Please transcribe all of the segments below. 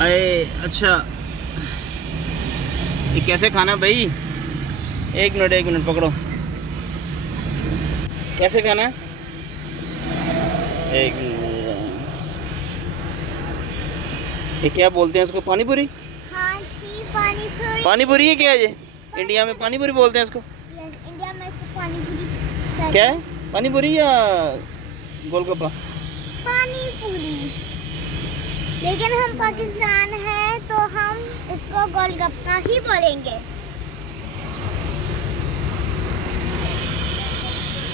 अरे अच्छा, ये कैसे खाना भाई? एक मिनट पकड़ो। कैसे खाना है? एक मिनट। ये क्या बोलते हैं इसको? पानी पूरी? हाँ जी, पानी पूरी। पानी पूरी है क्या ये? इंडिया में पानी पूरी बोलते हैं इसको। इंडिया में इसको पानी पूरी क्या है? पानी पूरी या गोलगप्पा? पानी पूरी। लेकिन हम पाकिस्तान है तो हम इसको गोलगप्पा ही बोलेंगे।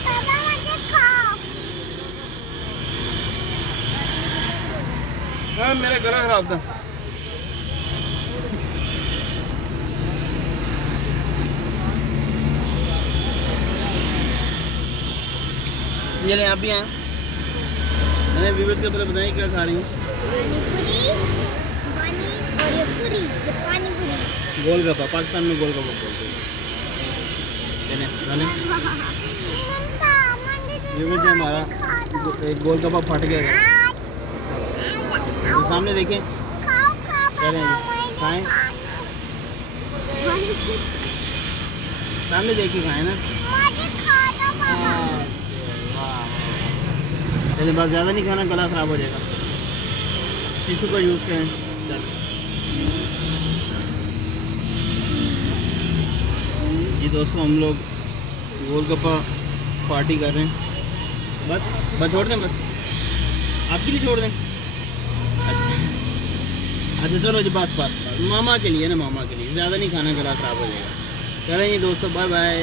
पापा मुझे खाओ। हाँ, मेरा गला खराब था। ये ले, आप भी आए। मैंने व्यूअर्स के पहले बताइए क्या खा रही हैं? पानी और ये पूरी, ये पानी पूरी। गोलगप्पा, पाकिस्तान में गोलगप्पा बोलते हैं। व्यूअर्स जो हमारा एक गोलगप्पा फट गया था, तो सामने देखें। चलें खाएं, सामने देखिए खाएं ना। चलिए, बस ज़्यादा नहीं खाना, गला ख़राब हो जाएगा। टिश्यू का यूज़ करें। जी दोस्तों, हम लोग गोलगप्पा पार्टी कर रहे हैं। बस छोड़ दें, बस आपके लिए छोड़ दें। अच्छा चलो जी, बस मामा के लिए ना, मामा के लिए ज़्यादा नहीं खाना, गला ख़राब हो जाएगा। चलें जी दोस्तों, बाय बाय।